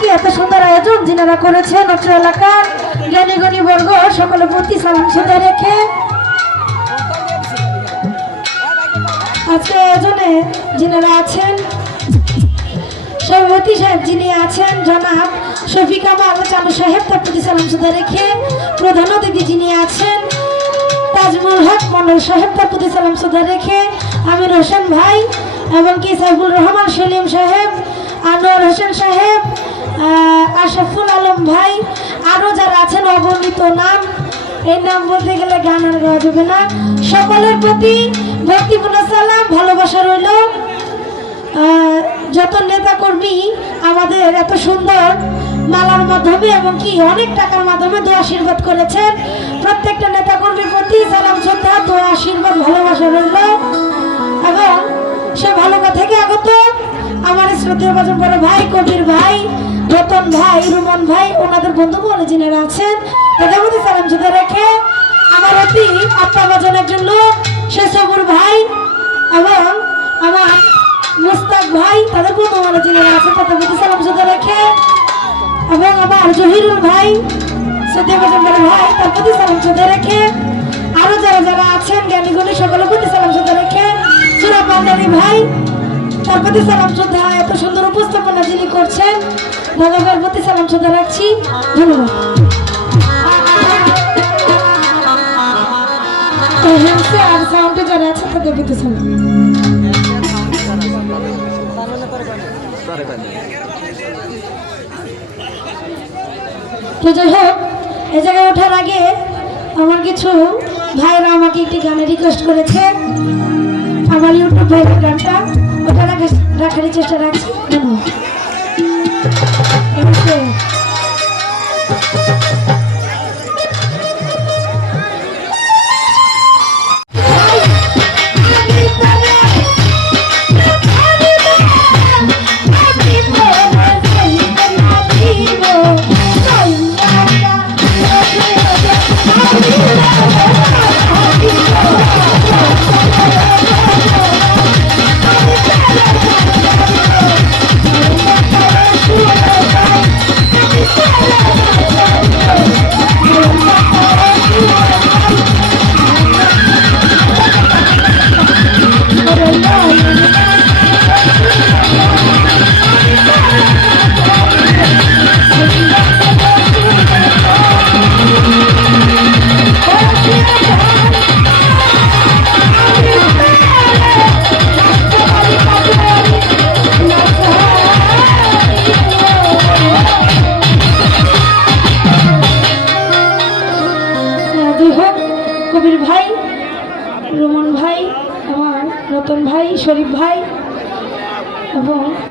কি এত সুন্দর আয়োজন যিনারা করেছেন অত্র এলাকার জ্ঞানী গণী বর্গ সকলের প্রতি সালাম সাথে রেখে। আজকে আয়োজনে যিনারা আছেন, সভাপতি সাহেব যিনি আছেন, জনাব শফিক কামাল চালু সাহেব, তার প্রতি সালাম সাথে রেখে প্রধান অতিথি যিনি আছেন তাজমুল হক মন্ডল সাহেব, তার প্রতি সালাম সাথে রেখে আমির হোসেন ভাই এবং কি সাইফুল রহমান সেলিম সাহেব, আনোয়ার হোসেন সাহেব আশরাফুল আলম ভাই আরও যারা আছেন অবর্ণিত নাম। এই নাম বলতে গেলে গান আর গাওয়া যাবে না। সকলের প্রতি ভক্তিপূর্ণ সালাম, ভালোবাসা রইল। যত নেতা কর্মী আমাদের এত সুন্দর মালার মাধ্যমে এবং কি অনেক টাকার মাধ্যমে দোয়া আশীর্বাদ করেছেন। প্রত্যেকটা নেতা কর্মীর প্রতি সালাম, শ্রদ্ধা, দোয়া, আশীর্বাদ, ভালোবাসা রইল। এবং সে ভালোবাসা থেকে আগত। আমার শ্রদ্ধেয় বাজন বড় ভাই, কবির ভাই রতন ভাই, রুমন ভাই, ওনাদের বন্ধু বলে যিনারা আছেন, তাদের মধ্যে সালাম শ্রদ্ধা রেখে আমার অতি আত্মা বাজনের জন্য সবুর ভাই এবং আমার মুস্তাক ভাই, তাদের বন্ধু বলে যিনারা আছেন, তাদের প্রতি সালাম শ্রদ্ধা রেখে এবং আমার জহিরুল ভাই সত্যি ভাই, তার প্রতি সালাম শ্রদ্ধা রেখে আরও যারা যারা আছেন জ্ঞানীগুণী সকলের প্রতি সালাম শ্রদ্ধা রেখে সুরা ভাই, তার প্রতি সালাম শ্রদ্ধা এত সুন্দর উপস্থাপনা যিনি করছেন দাদা ভাইয়ের প্রতি সালাম শ্রদ্ধা রাখছি ধন্যবাদ। আর আছে এই জায়গায় ওঠার আগে আমার কিছু ভাইরা আমাকে একটি গানে রিকোয়েস্ট করেছে। আমার ইউটিউব ভাইয়ের গানটা। ওটা রাখার চেষ্টা রাখছি। ধন্যবাদ। রোমন ভাই আমার রতন ভাই শরীফ ভাই এবং